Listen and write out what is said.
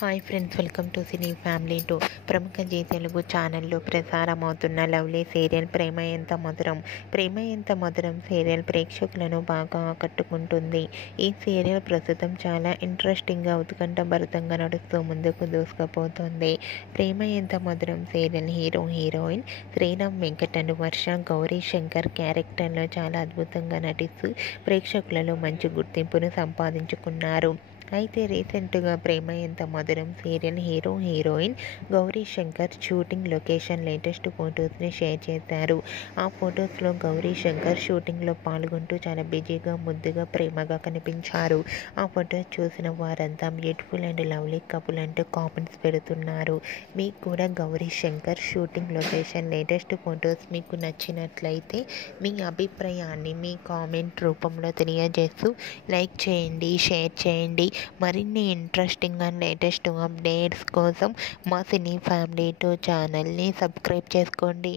Hi friends, welcome to cine family two. ప్రముఖ G Telugu ఛానల్లో ప్రసారమవుతున్న lovely serial ప్రేమ ఎంత మధురం. ప్రేమ Entha Madhuram serial ప్రేక్షకులను బాగా ఆకట్టుకుంటుంది. ఈ సీరియల్ ప్రస్తుతం చాలా ఇంట్రెస్టింగ్గా ఉత్కంఠభరితంగా నడుస్తూ ముందుకు దూసుకుపోతుంది. Prema Entha Madhuram serial hero heroine Sriram Venkat and Varsha Gowri Shankar క్యారెక్టర్లో చాలా అద్భుతంగా నటిస్తూ ప్రేక్షకులలో మంచి గుర్తింపును సంపాదించుకున్నారు. అయితే రీసెంట్గా ప్రేమ Entha Madhuram serial hero heroine Gauri Shankar shooting location latest ఫొటోస్ని షేర్ చేశారు. ఆ ఫొటోస్లో గౌరీ శంకర్ షూటింగ్లో పాల్గొంటూ చాలా బిజీగా ముద్దుగా ప్రేమగా కనిపించారు. ఆ ఫొటోస్ చూసిన వారంతా బ్యూటిఫుల్ అండ్ లవ్లీ కపుల్ అంటూ కామెంట్స్ పెడుతున్నారు. మీకు కూడా Gauri Shankar shooting location latest photos మీకు నచ్చినట్లయితే మీ అభిప్రాయాన్ని మీ కామెంట్ రూపంలో తెలియజేస్తూ లైక్ చేయండి, షేర్ చేయండి. మరిన్ని ఇంట్రెస్టింగ్ అండ్ లేటెస్ట్ అప్డేట్స్ కోసం మా సినీ ఫ్యామిలీ 2 ఛానల్ని సబ్స్క్రైబ్ చేసుకోండి.